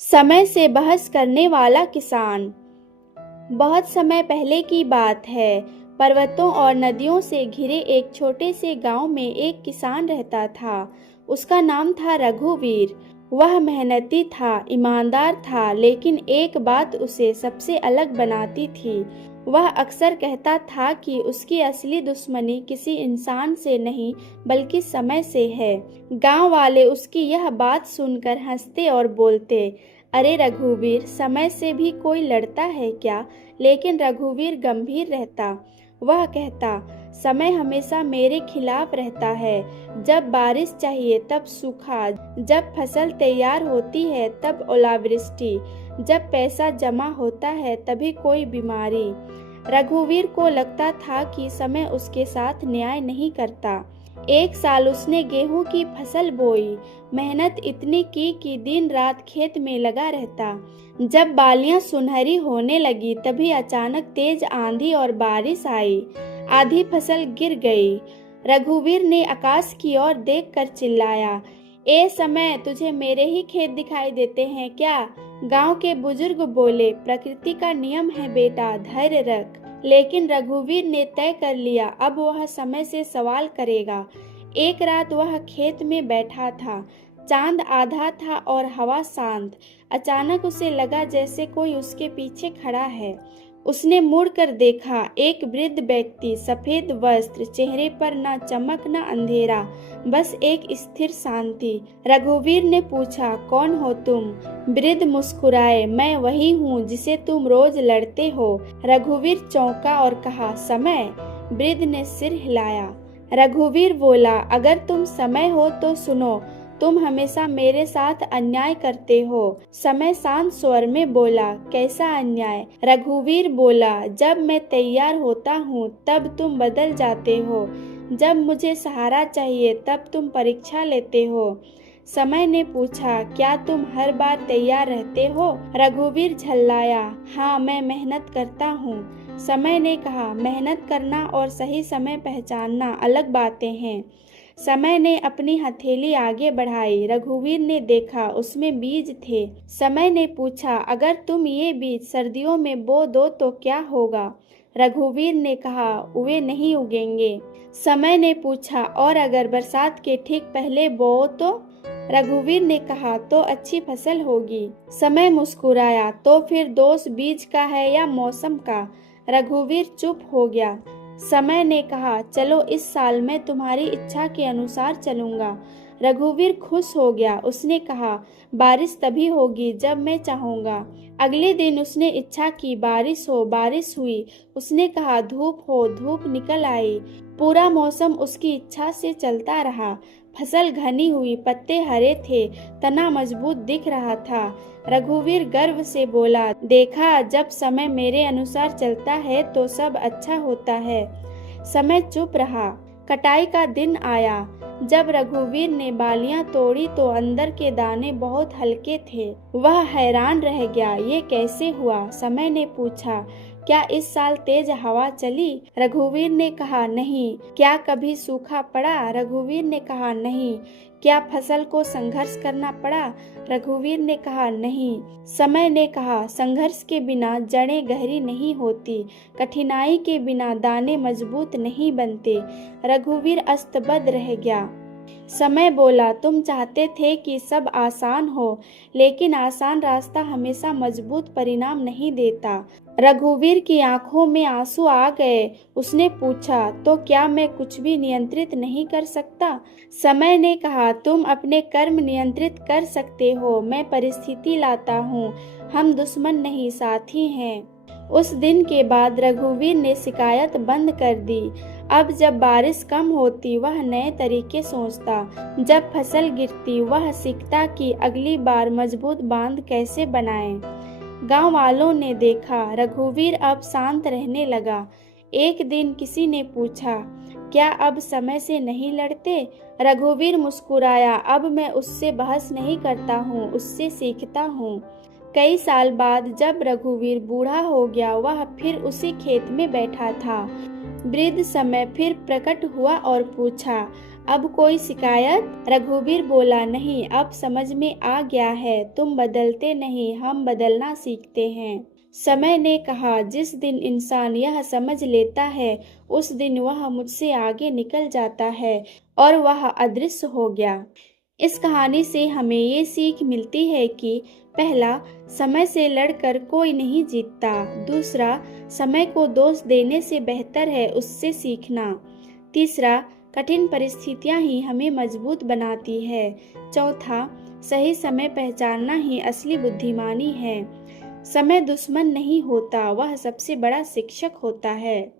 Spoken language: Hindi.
समय से बहस करने वाला किसान। बहुत समय पहले की बात है। पर्वतों और नदियों से घिरे एक छोटे से गांव में एक किसान रहता था। उसका नाम था रघुवीर। वह मेहनती था, ईमानदार था, लेकिन एक बात उसे सबसे अलग बनाती थी। वह अक्सर कहता था कि उसकी असली दुश्मनी किसी इंसान से नहीं बल्कि समय से है। गांव वाले उसकी यह बात सुनकर हंसते और बोलते, अरे रघुवीर, समय से भी कोई लड़ता है क्या? लेकिन रघुवीर गंभीर रहता। वह कहता, समय हमेशा मेरे खिलाफ रहता है। जब बारिश चाहिए तब सूखा, जब फसल तैयार होती है तब ओलावृष्टि, जब पैसा जमा होता है तभी कोई बीमारी। रघुवीर को लगता था कि समय उसके साथ न्याय नहीं करता। एक साल उसने गेहूं की फसल बोई। मेहनत इतनी की कि दिन रात खेत में लगा रहता। जब बालियां सुनहरी होने लगी तभी अचानक तेज आंधी और बारिश आई। आधी फसल गिर गई। रघुवीर ने आकाश की ओर देखकर चिल्लाया, ए समय, तुझे मेरे ही खेत दिखाई देते हैं क्या? गांव के बुजुर्ग बोले, प्रकृति का नियम है बेटा, धैर्य रख। लेकिन रघुवीर ने तय कर लिया, अब वह समय से सवाल करेगा। एक रात वह खेत में बैठा था। चांद आधा था और हवा शांत। अचानक उसे लगा जैसे कोई उसके पीछे खड़ा है। उसने मुड़कर देखा, एक वृद्ध व्यक्ति, सफेद वस्त्र, चेहरे पर न चमक न अंधेरा, बस एक स्थिर शांति। रघुवीर ने पूछा, कौन हो तुम? वृद्ध मुस्कुराए, मैं वही हूँ जिसे तुम रोज लड़ते हो। रघुवीर चौंका और कहा, समय? वृद्ध ने सिर हिलाया। रघुवीर बोला, अगर तुम समय हो तो सुनो, तुम हमेशा मेरे साथ अन्याय करते हो। समय शांत स्वर में बोला, कैसा अन्याय? रघुवीर बोला, जब मैं तैयार होता हूँ तब तुम बदल जाते हो, जब मुझे सहारा चाहिए तब तुम परीक्षा लेते हो। समय ने पूछा, क्या तुम हर बार तैयार रहते हो? रघुवीर झल्लाया, हाँ, मैं मेहनत करता हूँ। समय ने कहा, मेहनत करना और सही समय पहचानना अलग बातें हैं। समय ने अपनी हथेली आगे बढ़ाई। रघुवीर ने देखा, उसमें बीज थे। समय ने पूछा, अगर तुम ये बीज सर्दियों में बो दो तो क्या होगा? रघुवीर ने कहा, वे नहीं उगेंगे। समय ने पूछा, और अगर बरसात के ठीक पहले बोओ तो? रघुवीर ने कहा, तो अच्छी फसल होगी। समय मुस्कुराया, तो फिर दोष बीज का है या मौसम का? रघुवीर चुप हो गया। समय ने कहा, चलो इस साल मैं तुम्हारी इच्छा के अनुसार चलूंगा। रघुवीर खुश हो गया। उसने कहा, बारिश तभी होगी जब मैं चाहूंगा। अगले दिन उसने इच्छा की, बारिश हो। बारिश हुई। उसने कहा, धूप हो। धूप निकल आई। पूरा मौसम उसकी इच्छा से चलता रहा। फसल घनी हुई, पत्ते हरे थे, तना मजबूत दिख रहा था। रघुवीर गर्व से बोला, देखा, जब समय मेरे अनुसार चलता है तो सब अच्छा होता है। समय चुप रहा। कटाई का दिन आया। जब रघुवीर ने बालियां तोड़ी तो अंदर के दाने बहुत हल्के थे। वह हैरान रह गया, ये कैसे हुआ? समय ने पूछा, क्या इस साल तेज हवा चली? रघुवीर ने कहा, नहीं। क्या कभी सूखा पड़ा? रघुवीर ने कहा, नहीं। क्या फसल को संघर्ष करना पड़ा? रघुवीर ने कहा, नहीं। समय ने कहा, संघर्ष के बिना जड़ें गहरी नहीं होती, कठिनाई के बिना दाने मजबूत नहीं बनते। रघुवीर अस्तबद्ध रह गया। समय बोला, तुम चाहते थे कि सब आसान हो, लेकिन आसान रास्ता हमेशा मजबूत परिणाम नहीं देता। रघुवीर की आंखों में आंसू आ गए। उसने पूछा, तो क्या मैं कुछ भी नियंत्रित नहीं कर सकता? समय ने कहा, तुम अपने कर्म नियंत्रित कर सकते हो, मैं परिस्थिति लाता हूँ। हम दुश्मन नहीं, साथी हैं। उस दिन के बाद रघुवीर ने शिकायत बंद कर दी। अब जब बारिश कम होती वह नए तरीके सोचता। जब फसल गिरती वह सीखता कि अगली बार मजबूत बांध कैसे बनाएं। गांव वालों ने देखा, रघुवीर अब शांत रहने लगा। एक दिन किसी ने पूछा, क्या अब समय से नहीं लड़ते? रघुवीर मुस्कुराया, अब मैं उससे बहस नहीं करता हूँ, उससे सीखता हूँ। कई साल बाद जब रघुवीर बूढ़ा हो गया, वह फिर उसी खेत में बैठा था। वृद्ध समय फिर प्रकट हुआ और पूछा, अब कोई शिकायत? रघुवीर बोला, नहीं, अब समझ में आ गया है, तुम बदलते नहीं, हम बदलना सीखते हैं। समय ने कहा, जिस दिन इंसान यह समझ लेता है उस दिन वह मुझसे आगे निकल जाता है, और वह अदृश्य हो गया। इस कहानी से हमें ये सीख मिलती है कि पहला, समय से लड़कर कोई नहीं जीतता। दूसरा, समय को दोष देने से बेहतर है उससे सीखना। तीसरा, कठिन परिस्थितियां ही हमें मजबूत बनाती है। चौथा, सही समय पहचानना ही असली बुद्धिमानी है। समय दुश्मन नहीं होता, वह सबसे बड़ा शिक्षक होता है।